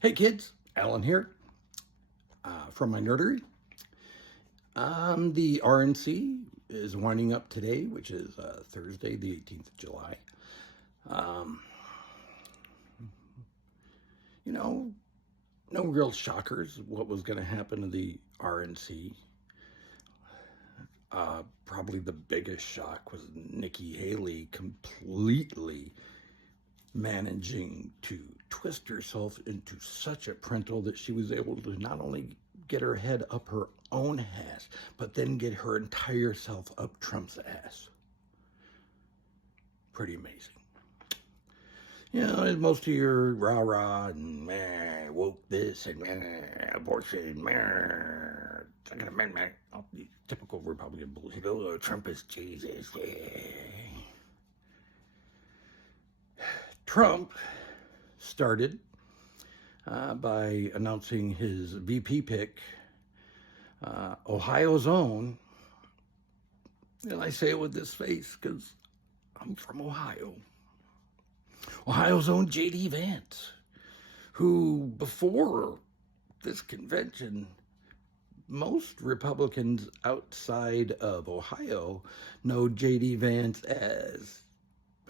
Hey kids, Alan here from my Nerdery. The RNC is winding up today, which is Thursday, the 18th of July. Um, no real shockers what was going to happen to the RNC. Probably the biggest shock was Nikki Haley completely managing to twist herself into such a printle that she was able to not only get her head up her own ass, but then get her entire self up Trump's ass. Pretty amazing. Most of your rah-rah and woke this and abortion, Second Amendment, all these typical Republican bullshit. Oh, Trump is Jesus. Yeah. Trump started by announcing his VP pick, Ohio's own, and I say it with this face because I'm from Ohio. Ohio's own J.D. Vance, who before this convention, most Republicans outside of Ohio know J.D. Vance as,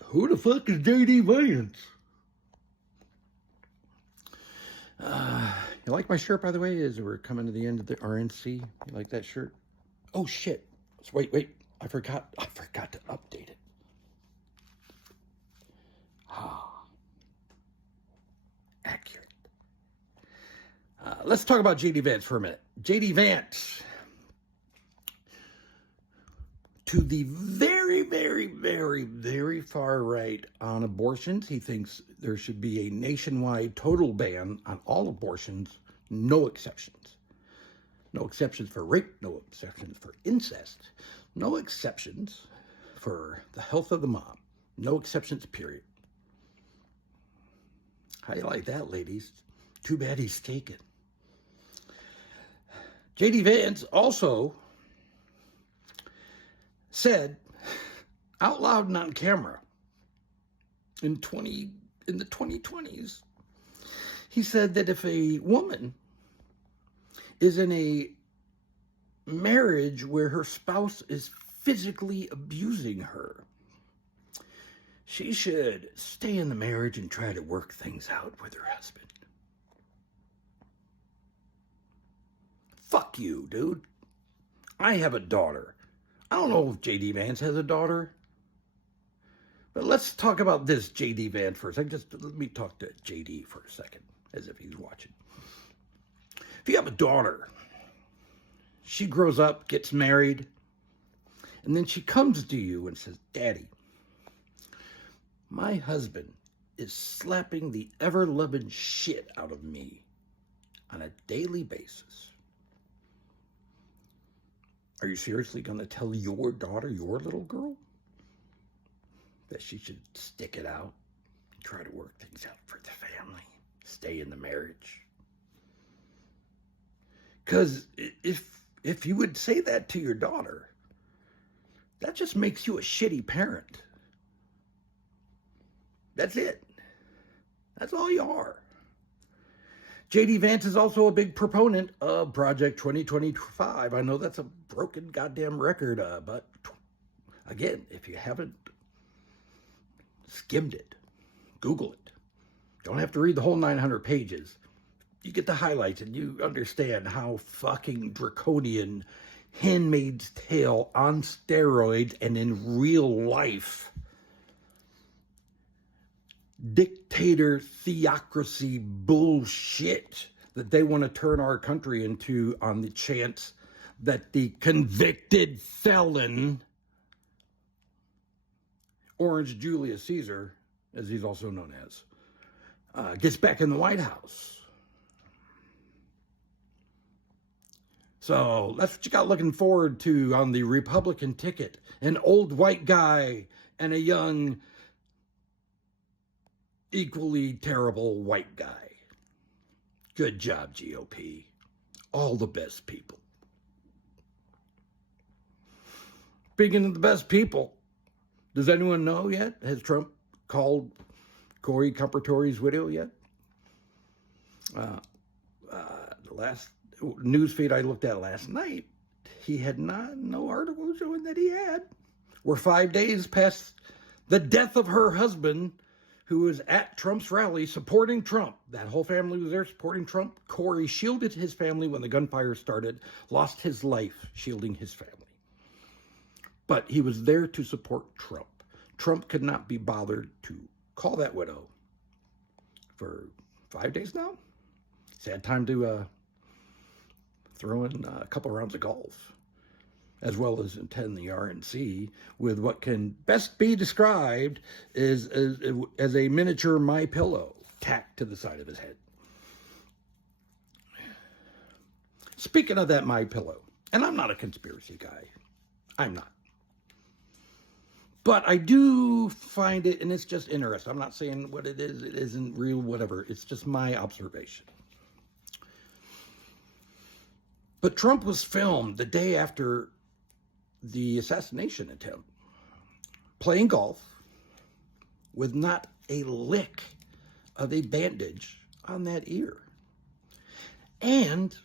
who the fuck is J.D. Vance? You like my shirt, by the way, as we're coming to the end of the RNC? You like that shirt? Oh, shit. Wait. I forgot to update it. Accurate. Let's talk about J.D. Vance for a minute. J.D. Vance, to the very, very, very, very far right on abortions. He thinks there should be a nationwide total ban on all abortions, no exceptions. No exceptions for rape, no exceptions for incest, no exceptions for the health of the mom, no exceptions, period. How you like that, ladies? Too bad he's taken. J.D. Vance also said out loud and on camera in the 2020s, he said that if a woman is in a marriage where her spouse is physically abusing her, she should stay in the marriage and try to work things out with her husband. Fuck you, dude. I have a daughter. I don't know if J.D. Vance has a daughter. But let's talk about this J.D. Vance for a second. Just let me talk to J.D. for a second, as if he's watching. If you have a daughter, she grows up, gets married, and then she comes to you and says, Daddy, my husband is slapping the ever-loving shit out of me on a daily basis. Are you seriously going to tell your daughter, your little girl, that she should stick it out and try to work things out for the family, stay in the marriage? Because if you would say that to your daughter, that just makes you a shitty parent. That's it. That's all you are. J.D. Vance is also a big proponent of Project 2025. I know that's a broken goddamn record, but again, if you haven't skimmed it, Google it. Don't have to read the whole 900 pages. You get the highlights and you understand how fucking draconian Handmaid's Tale on steroids and in real life dictator theocracy bullshit that they want to turn our country into on the chance that the convicted felon, Orange Julius Caesar, as he's also known as, gets back in the White House. So that's what you got looking forward to on the Republican ticket. An old white guy and a young, equally terrible white guy. Good job, GOP. All the best people. Speaking of the best people, does anyone know yet? Has Trump called Corey Camperatore's widow yet? The last news feed I looked at last night, he had no article showing that he had. We're 5 days past the death of her husband, who was at Trump's rally supporting Trump. That whole family was there supporting Trump. Corey shielded his family when the gunfire started, lost his life shielding his family. But he was there to support Trump. Trump could not be bothered to call that widow for 5 days now. He's had time to throw in a couple rounds of golf, as well as attend the RNC with what can best be described as a miniature My Pillow tacked to the side of his head. Speaking of that My Pillow, and I'm not a conspiracy guy. I'm not. But I do find it, and it's just interesting. I'm not saying what it isn't real, whatever. It's just my observation. But Trump was filmed the day after the assassination attempt, playing golf with not a lick of a bandage on that ear. And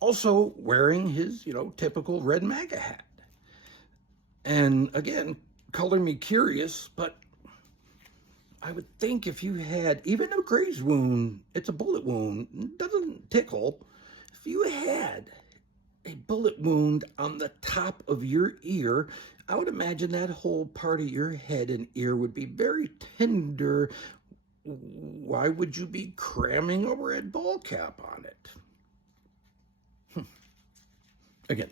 also wearing his, typical red MAGA hat. And again, color me curious, but I would think if you had even a graze wound, it's a bullet wound, it doesn't tickle. If you had a bullet wound on the top of your ear, I would imagine that whole part of your head and ear would be very tender. Why would you be cramming a red ball cap on it? Again,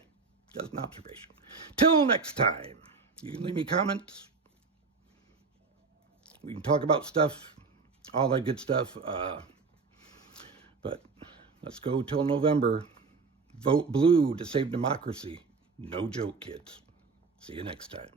just an observation. Till next time, you can leave me comments. We can talk about stuff, all that good stuff. But let's go till November. Vote blue to save democracy. No joke, kids. See you next time.